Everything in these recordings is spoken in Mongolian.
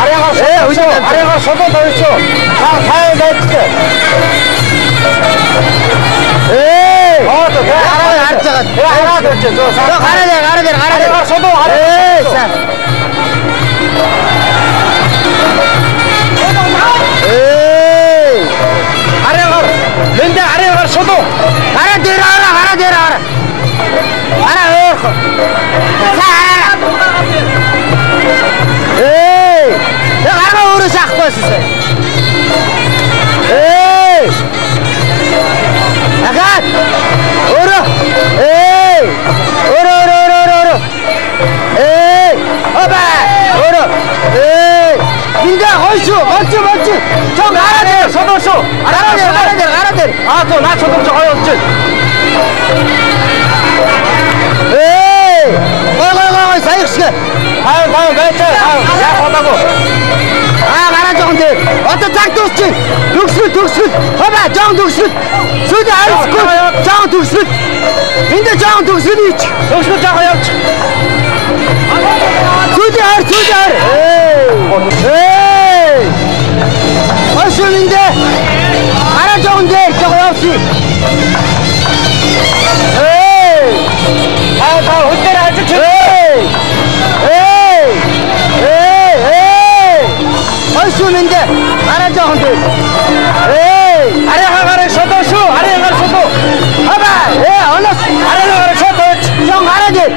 Арайгаар шодоо тавьчихоо. Хай дайцгаа. харж байгаа. Хараад очиж зөө. Гараа шодоо хараа. Лэнде арайгаар шодоо. Гараа дээр араа. Араа өөх. Гараа өөрөө шахахгүйсэн. Агаад. Өөрөө. Өөрөө. Оба. Өөрөө. Инда хойшоо. Чон гараа дээр шодоо. гараа дээр. То наа шодоо гоё болж байна. Гой саяхшгэ. Хаа байцаа. Яа ходаагүй. Гараа жоон дээр. Одоо цаг дуусчих. Төгсгөл. Хоба жоон төгсгөл. Сүйд харисгүй. Жоон төгсгөл. Энд жоон төгсгөл ич. Төгсгөл жаа явж. Сүйд хар. Ашуулинде. Гараа жоон дээр жоо явси. Хөтөр ажиж. Ашуулинде. Гараа жоон дээр. Арайгаар шодоо шүү. Арайгаар шодоо. Хоба. Онос. Арайгаар шодоо. Жоон гараа дээр.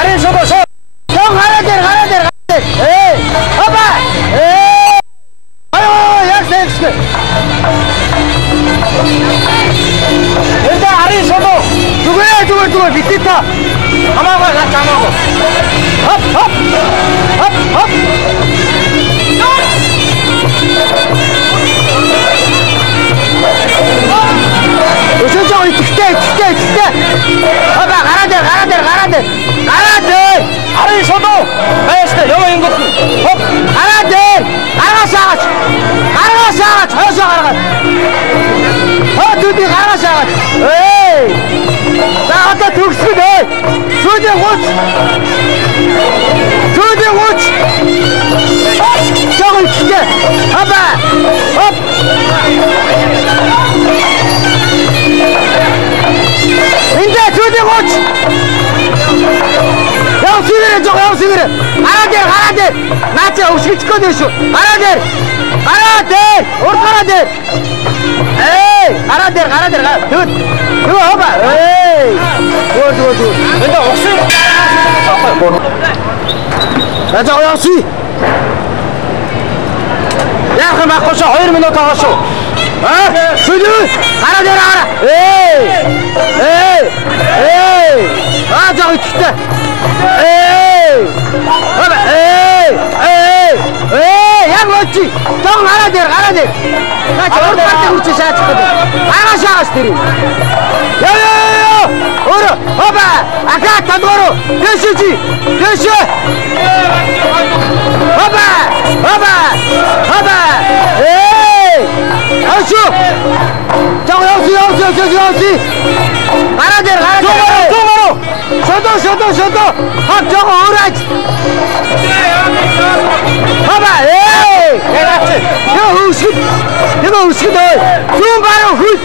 Арай шодоо шүү. Жоон гараа дээр. Хоба. Яг саяхшгэ. Энде арай шодоо. Зүгээр битээ та. Хамаагүй наач хамаагүй. Хоп. Өшөөж итгэвтэй. Хоба гараа дээр. Арай шодоо. Баястай ёо ингот. Хоп. Гараа дээр. Гаргаас хоошоо гаргаад. Төдий гаргаас аваад. За одоо төгсгөл. Сүйдээ гуц. Жоо ихтэй. Хоба. Хоп. Эндээ сүйдээ гуц. Явсигэр. Гараа дээр. Наача өсгөхгүй дээ шүү. Гараа дээр. Урд гараа дээр. Гараа дээр. Төд. Хоба. Гоо. Энде огсын. Нажаа явси. Яахан байхгүй шүү 2 минут байгаа шүү. Сүлүү. Гараа дээр. Жоо ихтэй. Хоба. Яг очи. Жоо гараа дээр. Наач урд гараа хүч шаачих гэдэг. Шаагаш тэр. Яа. Өөрөө. Хоба. Ака тадгоро. Дэшижи. Хоба. Ашо. Жоо явси. Гараа дээр. Шодоо. Хап жоо өөрөөж. Хоба. Яа хүсгэд. Зүүн баруун хүс.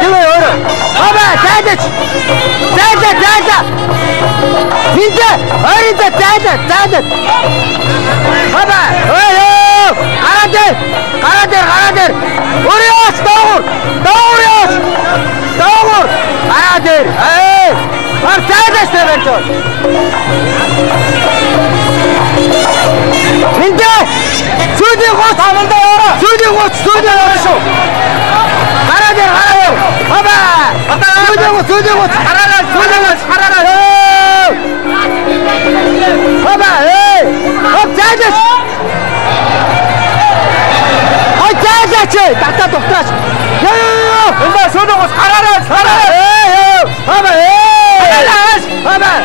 Тэгээ өөрөө. Хоба зайдаж. Хинтэ оринда зайдаж. Хоба. Гараа дээр. Өрөөс доогуур. Гараа дээр. Зайдаж тавьж. Хинтэ сүйдээ гоц хаманда яваа. Сүйдээ гоц шүү. Гараа дээр. Хоба. Сүйдээ гоц. Хараараа. Хоба. Хоп зайдаж. Тата тогтооч. Энде сүйдээ гоц хараараа.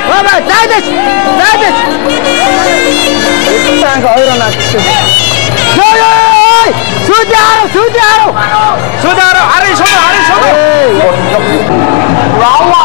Хоба. Зайдаж. Танга ойронаа гэсэн. Сүйдээ хараа. Арай шодоо. Рауа.